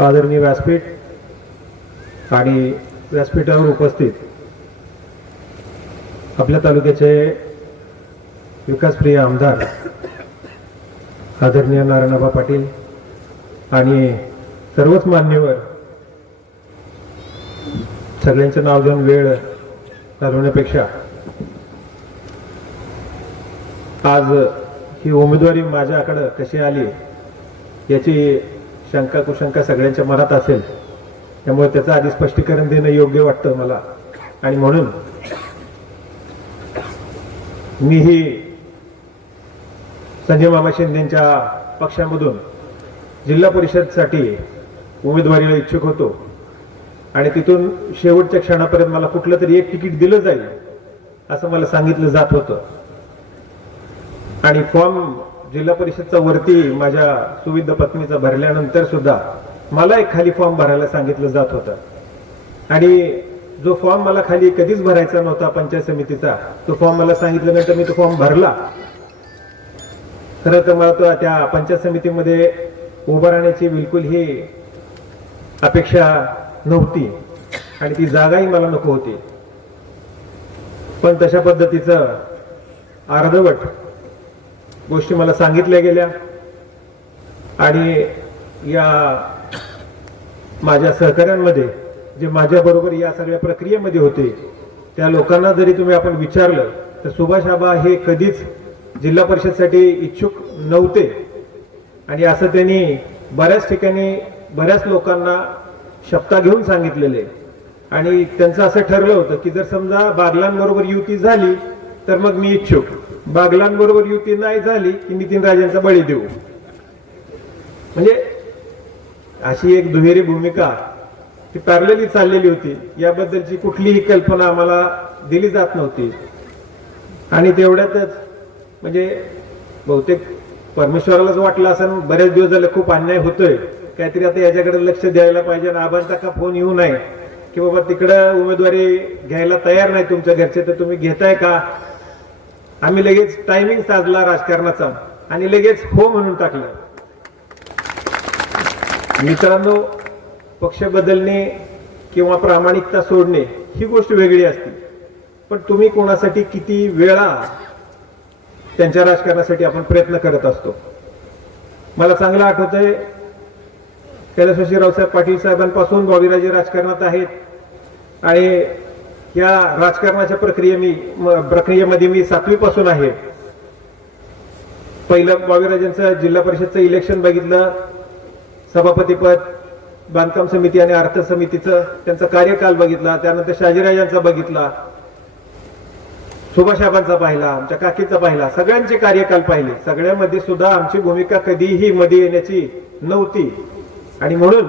आदरणीय व्यासपीठ आणि व्यासपीठावर उपस्थित आपल्या तालुक्याचे विकासप्रिय आमदार आदरणीय नारायणबा पाटील आणि सर्वच मान्यवर, सगळ्यांचं नाव घेऊन वेळ घालवण्यापेक्षा आज ही उमेदवारी माझ्याकडे कशी आली याची शंका कुशंका सगळ्यांच्या मनात असेल, त्यामुळे त्याचं आधी स्पष्टीकरण देणं योग्य वाटतं मला. आणि म्हणून मी ही संजय मामा शिंदेंच्या पक्षामधून जिल्हा परिषदसाठी उमेदवारीला इच्छुक होतो आणि तिथून शेवटच्या क्षणापर्यंत मला कुठलं तरी एक तिकीट दिलं जाईल असं मला सांगितलं जात होतं. आणि फॉर्म जिल्हा परिषदचा वरती माझ्या सुविध पत्नीचा भरल्यानंतर सुद्धा मला एक खाली फॉर्म भरायला सांगितलं जात होतं. आणि जो फॉर्म मला खाली कधीच भरायचा नव्हता पंचायत समितीचा, तो फॉर्म मला सांगितल्यानंतर मी तो फॉर्म भरला. खरं तर मला त्या पंचायत समितीमध्ये उभं राहण्याची बिलकुल ही अपेक्षा नव्हती आणि ती जागाही मला नको होती. पण तशा पद्धतीचं अर्धवट गोष्टी मला सांगितल्या गेल्या आणि या माझ्या सहकाऱ्यांमध्ये जे माझ्याबरोबर या सगळ्या प्रक्रियेमध्ये होते त्या लोकांना जरी तुम्ही आपण विचारलं तर सुभाष आबा हे कधीच जिल्हा परिषदसाठी इच्छुक नव्हते. आणि असं त्यांनी बऱ्याच ठिकाणी बऱ्याच लोकांना शब्द घेऊन सांगितलेले. आणि त्यांचं असं ठरलं होतं की जर समजा बागलांबरोबर युती झाली तर मग मी इच्छुक, बागलांबरोबर युती नाही झाली की नितीन राजेंचा बळी देऊ. म्हणजे अशी एक दुहेरी भूमिका ती पॅरलली चाललेली होती. याबद्दलची कुठलीही कल्पना आम्हाला दिली जात नव्हती. आणि तेवढ्यातच म्हणजे बहुतेक परमेश्वरालाच वाटलं असं, बरेच दिवस झाले खूप अन्याय होतोय, काहीतरी आता याच्याकडे लक्ष द्यायला पाहिजे. आणि आबांचा का फोन येऊ नये की बाबा तिकडं उमेदवारी घ्यायला तयार नाही तुमच्या घरचे, तर तुम्ही घेताय का. आम्ही लगेच टायमिंग साधला राजकारणाचा आणि लगेच हो म्हणून टाकलं. मित्रांनो, पक्ष बदलणे किंवा प्रामाणिकता सोडणे ही गोष्ट वेगळी असते, पण तुम्ही कोणासाठी किती वेळा त्यांच्या राजकारणासाठी आपण प्रयत्न करत असतो. मला चांगलं आठवतंय, कैलासवासी रावसाहेब पाटील साहेबांपासून बॉबीराजे राजकारणात आहेत आणि या राजकारणाच्या प्रक्रियेमध्ये मी 7वी पासून आहे. पहिलं बॉबीराजेंचं जिल्हा परिषदचं इलेक्शन बघितलं, सभापतीपद, बांधकाम समिती आणि अर्थ समितीचं त्यांचा कार्यकाल बघितला, त्यानंतर शहाजीराजांचा बघितला, सुभाषाबांचा पाहिला, आमच्या काकीचा पाहिला, सगळ्यांचे कार्यकाल पाहिले. सगळ्यामध्ये सुद्धा आमची भूमिका कधीही मध्ये येण्याची नव्हती. आणि म्हणून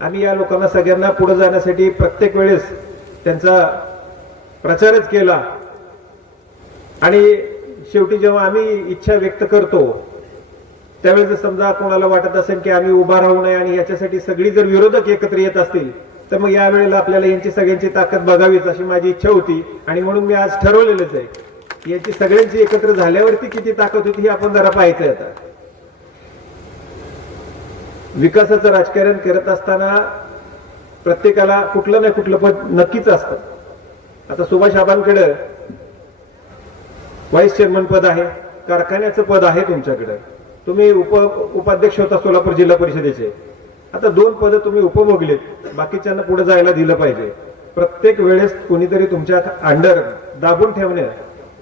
आम्ही या लोकांना सगळ्यांना पुढे जाण्यासाठी प्रत्येक वेळेस त्यांचा प्रचारच केला. आणि शेवटी जेव्हा आम्ही इच्छा व्यक्त करतो त्यावेळेस जर समजा कोणाला वाटत असेल की आम्ही उभा राहू नये आणि याच्यासाठी सगळी जर विरोधक एकत्र येत असतील तर मग यावेळेला आपल्याला यांची सगळ्यांची ताकद बघावीच अशी माझी इच्छा होती. आणि म्हणून मी आज ठरवलेलंच आहे यांची सगळ्यांची एकत्र झाल्यावरती किती ताकद होती हे आपण जरा पाहायचंय. आता विकासाचं राजकारण करत असताना प्रत्येकाला कुठलं नाही कुठलं पद नक्कीच असतं. आता सुभाष आबांकडे व्हाईस चेअरमन पद आहे, कारखान्याचं पद आहे तुमच्याकडे, तुम्ही उपाध्यक्ष होता सोलापूर जिल्हा परिषदेचे. आता 2 पदं तुम्ही उपभोगलेत, बाकीच्यांना पुढे जायला दिलं पाहिजे. प्रत्येक वेळेस कोणीतरी तुमच्या अंडर दाबून ठेवणं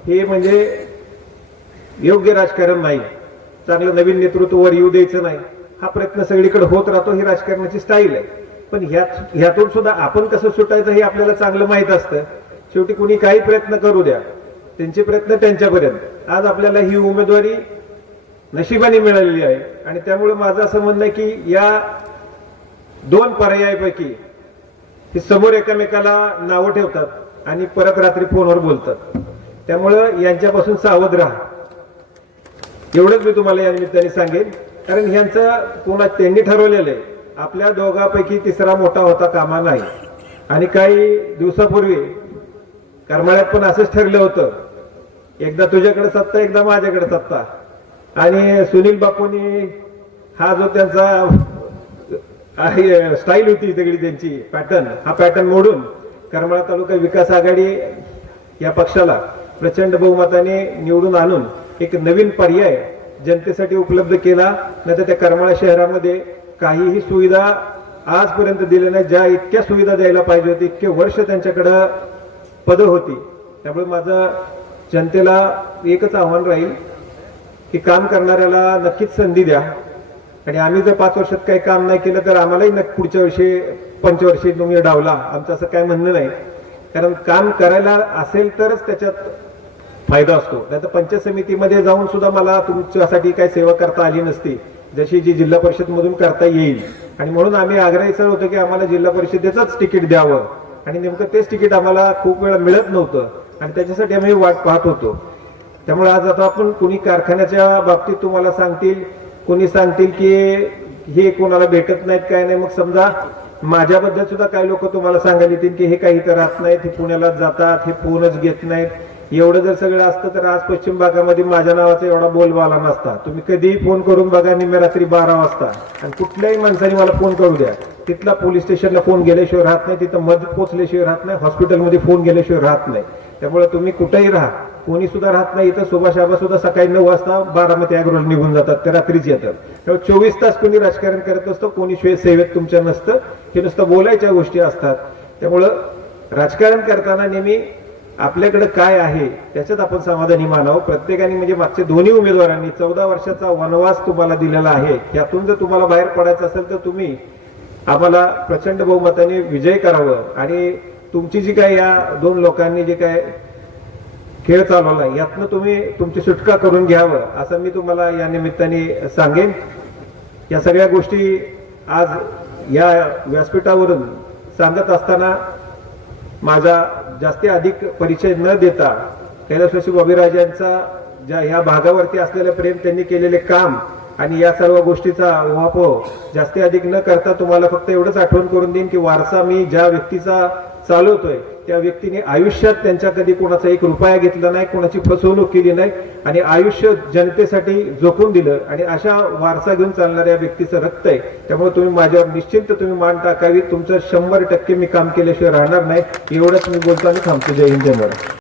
हे म्हणजे योग्य राजकारण नाही. चांगलं नवीन नेतृत्व वर येऊ द्यायचं नाही, हा प्रयत्न सगळीकडे होत राहतो. ही राजकारणाची स्टाईल आहे. पण ह्यातून सुद्धा आपण कसं सुटायचं हे आपल्याला चांगलं माहित असतं. शेवटी कुणी काही प्रयत्न करू द्या, त्यांचे प्रयत्न त्यांच्यापर्यंत. आज आपल्याला ही उमेदवारी नशिबाने मिळालेली आहे आणि त्यामुळे माझं असं म्हणणं आहे की या 2 पर्यायापैकी हे समोर एकमेकाला नावं ठेवतात आणि परत रात्री फोनवर बोलतात. त्यामुळं यांच्यापासून सावध राहा, एवढंच मी तुम्हाला या निमित्ताने सांगेन. कारण ह्यांचं त्यांनी ठरवलेलं आहे, आपल्या दोघांपैकी तिसरा मोठा होता कामा नाही. आणि काही दिवसापूर्वी करमाळ्यात पण असंच ठरलं होतं, एकदा तुझ्याकडे सत्ता एकदा माझ्याकडे सत्ता. आणि सुनील बापूंनी हा जो त्यांचा स्टाईल होती सगळी त्यांची पॅटर्न, हा पॅटर्न मोडून करमाळा तालुका विकास आघाडी या पक्षाला प्रचंड बहुमताने निवडून आणून एक नवीन पर्याय जनतेसाठी उपलब्ध केला. नाही तर त्या करमाळा शहरामध्ये काहीही सुविधा आजपर्यंत दिल्या नाही. ज्या इतक्या सुविधा द्यायला पाहिजे होती इतके वर्ष त्यांच्याकडं पदं होती. त्यामुळे माझं जनतेला एकच आव्हान राहील की काम करणाऱ्याला नक्कीच संधी द्या. आणि आम्ही जर 5 वर्षात काही काम नाही केलं तर आम्हालाही पुढच्या वर्षी पंचवर्षी तुम्ही डावला, आमचं असं काय म्हणणं नाही. कारण काम करायला असेल तरच त्याच्यात फायदा असतो. नाही तर पंचायत समितीमध्ये जाऊन सुद्धा मला तुमच्यासाठी काही सेवा करता आली नसती जशी जी जिल्हा परिषद मधून करता येईल. आणि म्हणून आम्ही आग्रहीचं होतो की आम्हाला जिल्हा परिषदेचंच तिकीट द्यावं. आणि नेमकं तेच तिकीट आम्हाला खूप वेळा मिळत नव्हतं आणि त्याच्यासाठी आम्ही वाट पाहत होतो. त्यामुळे आज आता आपण कोणी कारखान्याच्या बाबतीत तुम्हाला सांगतील, कोणी सांगतील की हे कोणाला भेटत नाहीत काय नाही. मग समजा माझ्याबद्दल सुद्धा काही लोक तुम्हाला सांगायला येतील की हे काही तर राहत नाहीत, हे पुण्याला जातात, हे फोनच घेत नाहीत. एवढं जर सगळं असतं तर आज पश्चिम भागामध्ये माझ्या नावाचा एवढा बोलबाला नसता. तुम्ही कधीही फोन करून बघा, निम्या रात्री 12 वाजता आणि कुठल्याही माणसाने मला फोन करू द्या. तिथला पोलीस स्टेशनला फोन गेल्याशिवाय राहत नाही, तिथं मध पोचल्याशिवाय राहत नाही, हॉस्पिटलमध्ये फोन गेल्याशिवाय राहत नाही. त्यामुळे तुम्ही कुठेही राहा, कोणी सुद्धा राहत नाही. इथं सुभाष आबा सुद्धा सकाळी 9 वाजता बारामती ॲग्रोला निघून जातात, ते रात्रीच येतात. त्यामुळे 24 तास कोणी राजकारण करत असतं, कोणी सेवेत तुमच्या नसतं. हे नुसतं बोलायच्या गोष्टी असतात. त्यामुळं राजकारण करताना नेहमी आपल्याकडे काय आहे त्याच्यात आपण समाधानी मानावं. प्रत्येकाने म्हणजे मागच्या दोन्ही उमेदवारांनी 14 वर्षाचा वनवास तुम्हाला दिलेला आहे. यातून जर तुम्हाला बाहेर पडायचं असेल तर तुम्ही आम्हाला प्रचंड बहुमताने विजय करावं. आणि तुमची जी काय या 2 लोकांनी जे काय खेळ चालवला यातनं तुम्ही तुमची सुटका करून घ्यावं असं मी तुम्हाला या निमित्ताने सांगेन. या सगळ्या गोष्टी आज या व्यासपीठावरून सांगत असताना माझा जास्ती अधिक परिचय न देता कैलासवासी बॉबीराजांचा ज्या ह्या भागावरती असलेलं प्रेम, त्यांनी केलेले काम आणि या सर्व गोष्टीचा उहापोह जास्ती अधिक न करता तुम्हाला फक्त एवढंच आठवण करून देईन की वारसा मी ज्या व्यक्तीचा चालवतोय त्या व्यक्तीने आयुष्यात त्यांच्या कधी कोणाचा 1 रुपया घेतला नाही, कोणाची फसवणूक केली नाही आणि आयुष्य जनतेसाठी झोकून दिलं. आणि अशा वारसा घेऊन चालणाऱ्या व्यक्तीचं रक्त आहे. त्यामुळे तुम्ही माझ्यावर निश्चिंत तुम्ही मान टाकावी. तुमचं 100% मी काम केल्याशिवाय राहणार नाही. एवढंच मी बोलतो आणि थांबतो. जय हिंद, जय महाराष्ट्र.